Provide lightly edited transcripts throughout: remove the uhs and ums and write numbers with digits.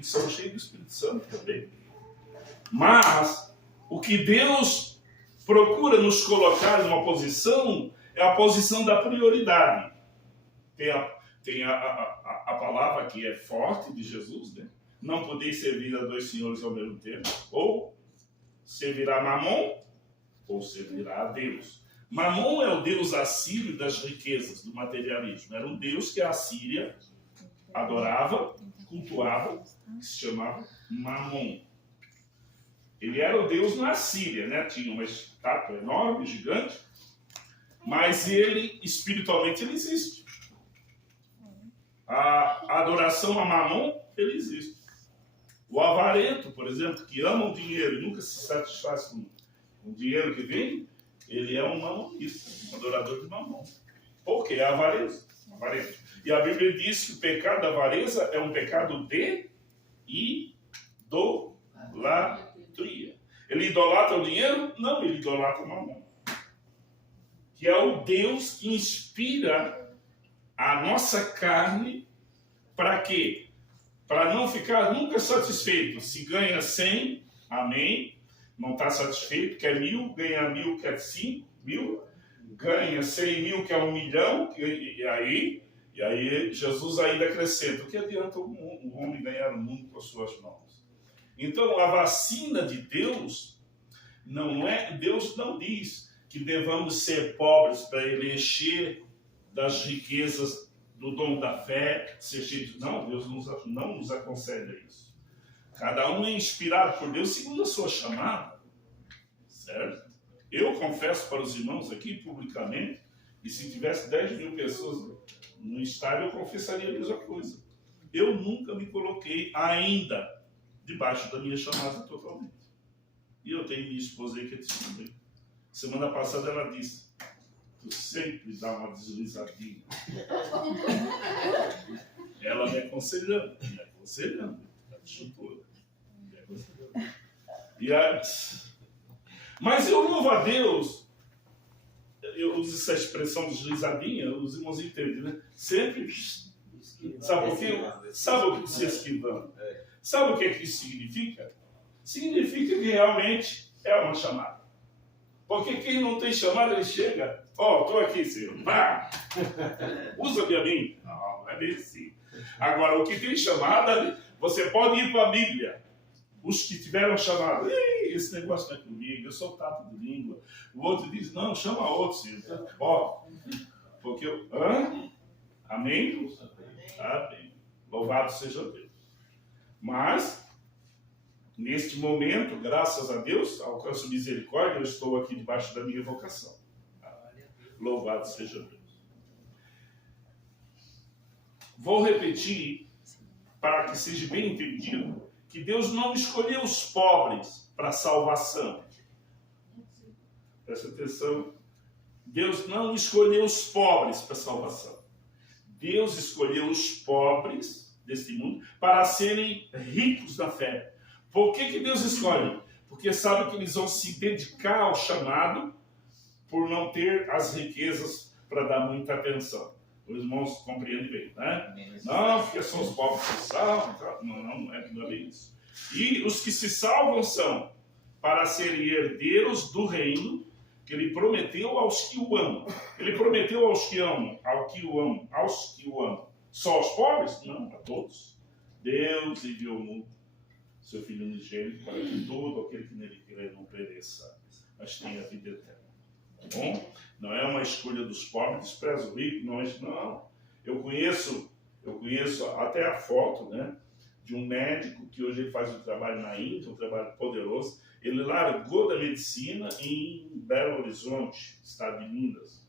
e são cheios do Espírito Santo também. Mas o que Deus procura nos colocar numa posição é a posição da prioridade. Tem a palavra que é forte de Jesus, né? Não podeis servir a dois senhores ao mesmo tempo. Ou servirá Mamon, ou servirá a Deus. Mamon é o deus assírio das riquezas, do materialismo. Era um deus que a Assíria adorava, cultuava, que se chamava Mamon. Ele era o deus na Síria, né? Tinha uma estátua enorme, gigante, mas ele, espiritualmente, ele existe. A adoração a Mamon, ele existe. O avarento, por exemplo, que ama o dinheiro e nunca se satisfaz com o dinheiro que vem, ele é um mamonista, um adorador de Mamon. Por quê? É avareza. E a Bíblia diz que o pecado da avareza é um pecado de idolatria. Ele idolatra o dinheiro? Não, ele idolatra o Mamon. Que é o Deus que inspira a nossa carne para quê? Para não ficar nunca satisfeito. Se ganha 100, amém, não está satisfeito, quer 1.000, ganha 1.000, quer 5.000, ganha 100.000, quer 1 milhão, e aí Jesus ainda acrescenta. O que adianta o homem ganhar o mundo com as suas mãos? Então, a vacina de Deus não é... Deus não diz que devamos ser pobres para ele encher das riquezas do dom da fé, ser cheio de... Não, Deus não nos aconselha isso. Cada um é inspirado por Deus segundo a sua chamada. Certo? Eu confesso para os irmãos aqui, publicamente, e se tivesse 10.000 pessoas no estádio, eu confessaria a mesma coisa. Eu nunca me coloquei ainda debaixo da minha chamada totalmente. E eu tenho minha esposa aí que é testemunha. Semana passada ela disse: tu sempre dá uma deslizadinha. Ela me aconselhando. Ela chutou. Mas eu louvo a Deus. Eu uso essa expressão deslizadinha, os irmãos entendem, né? Sempre. Sabe por quê? Sabe o que se esquivando? Sabe o que isso significa? Significa que realmente é uma chamada. Porque quem não tem chamada, ele chega. Estou aqui, Senhor. Pá! Usa-me a mim. Não é bem assim. Agora, o que tem chamada, você pode ir para a Bíblia. Os que tiveram chamada, esse negócio não é comigo, eu sou tato de língua. O outro diz, não, chama outro, Senhor. Porque eu... Amém? Amém. Louvado seja Deus. Mas, neste momento, graças a Deus, alcanço misericórdia, eu estou aqui debaixo da minha vocação. Louvado seja Deus. Vou repetir, para que seja bem entendido, que Deus não escolheu os pobres para a salvação. Presta atenção. Deus não escolheu os pobres para a salvação. Deus escolheu os pobres deste mundo para serem ricos na fé. Por que Deus escolhe? Porque sabe que eles vão se dedicar ao chamado por não ter as riquezas para dar muita atenção. Os irmãos compreendem bem, né? Não, porque são os pobres que se salvam. Não é bem isso. E os que se salvam são para serem herdeiros do reino que ele prometeu aos que o amam. Ele prometeu aos que amam, aos que o amam. Só aos pobres? Não, a todos. Deus enviou o mundo, seu Filho unigênito, para que todo aquele que nele crê não pereça, mas tenha vida eterna. Tá bom? Não é uma escolha dos pobres, despreza o rico, não. Eu conheço até a foto, né, de um médico que hoje ele faz um trabalho na Índia, um trabalho poderoso. Ele largou da medicina em Belo Horizonte, estado de Minas,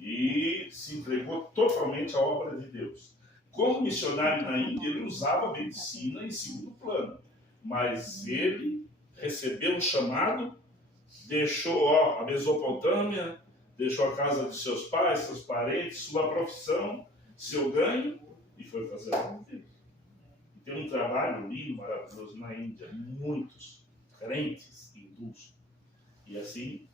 e se entregou totalmente à obra de Deus. Como missionário na Índia, ele usava a medicina em segundo plano, mas ele recebeu um chamado, deixou a Mesopotâmia, deixou a casa de seus pais, seus parentes, sua profissão, seu ganho, e foi fazer a obra de Deus. E tem um trabalho lindo, maravilhoso na Índia, muitos crentes hindus. E assim,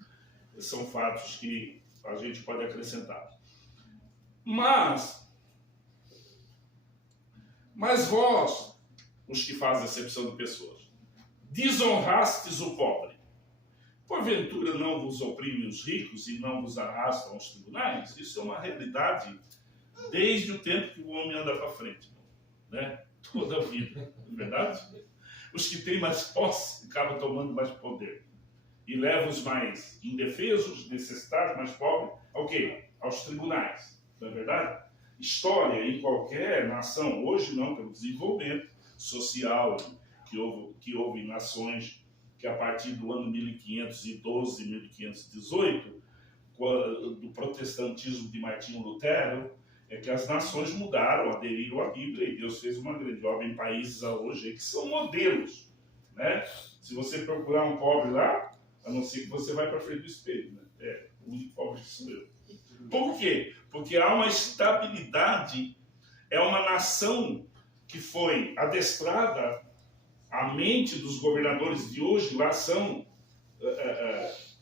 são fatos que a gente pode acrescentar. Mas vós, os que fazem acepção de pessoas. Desonrastes o pobre. Porventura não vos oprimem os ricos e não vos arrastam aos tribunais? Isso é uma realidade desde o tempo que o homem anda para frente, né? Toda a vida, não é verdade? Os que têm mais posse acabam tomando mais poder. E levam os mais indefesos, necessitados, mais pobres, ao quê? Aos tribunais, não é verdade? História em qualquer nação, hoje não, pelo desenvolvimento social que houve em nações que a partir do ano 1512, 1518, do protestantismo de Martinho Lutero, é que as nações mudaram, aderiram à Bíblia e Deus fez uma grande obra em países hoje que são modelos, né? Se você procurar um pobre lá, a não ser que você vai para frente do espelho, né? É, o único pobre que sou eu. Por quê? Porque há uma estabilidade, é uma nação que foi adestrada, a mente dos governadores de hoje lá são,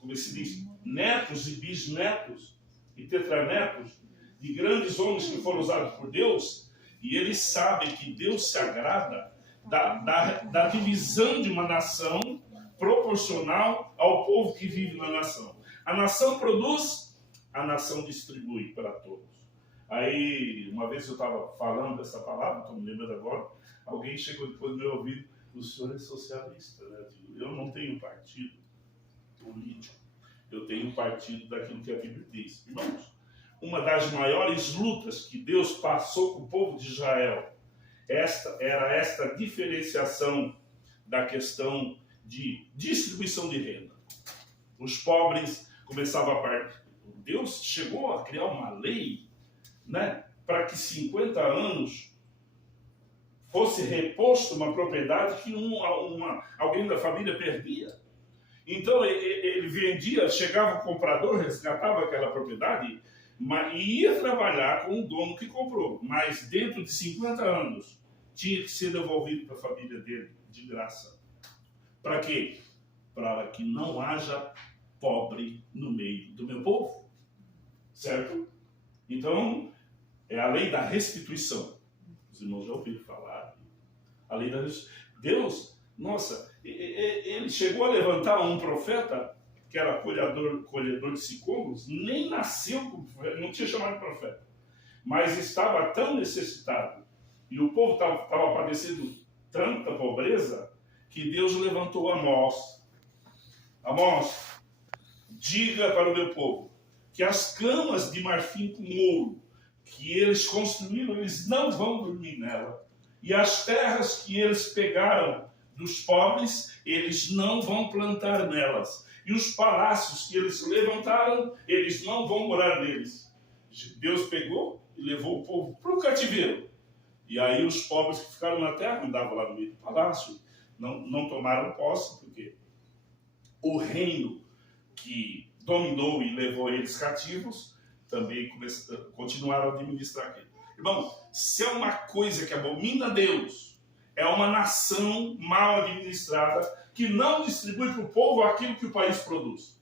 como se diz, netos e bisnetos e tetranetos de grandes homens que foram usados por Deus, e eles sabem que Deus se agrada da divisão de uma nação proporcional ao povo que vive na nação. A nação produz, a nação distribui para todos. Aí, uma vez eu estava falando dessa palavra, estou me lembrando agora, alguém chegou depois do meu ouvido, o senhor é socialista, né? Eu não tenho partido político, eu tenho partido daquilo que a Bíblia diz. Irmãos, uma das maiores lutas que Deus passou com o povo de Israel era esta diferenciação da questão de distribuição de renda. Os pobres começavam a partir. Deus chegou a criar uma lei, né, para que 50 anos fosse reposto uma propriedade que alguém da família perdia. Então ele vendia, chegava o comprador, resgatava aquela propriedade e ia trabalhar com o dono que comprou. Mas dentro de 50 anos tinha que ser devolvido para a família dele, de graça. Para quê? Para que não haja pobre no meio do meu povo. Certo? Então, é a lei da restituição. Os irmãos já ouviram falar. A lei da restituição. Deus, nossa, ele chegou a levantar um profeta que era colhedor de sicômoros, nem nasceu como profeta, não tinha chamado de profeta. Mas estava tão necessitado, e o povo estava padecendo tanta pobreza, que Deus levantou Amós. Amós, diga para o meu povo que as camas de marfim com ouro que eles construíram, eles não vão dormir nela. E as terras que eles pegaram dos pobres, eles não vão plantar nelas. E os palácios que eles levantaram, eles não vão morar neles. Deus pegou e levou o povo para o cativeiro. E aí os pobres que ficaram na terra, andavam lá no meio do palácio, não tomaram posse, porque o reino que dominou e levou eles cativos, também continuaram a administrar aquilo. Irmão, se é uma coisa que abomina Deus, é uma nação mal administrada que não distribui para o povo aquilo que o país produz.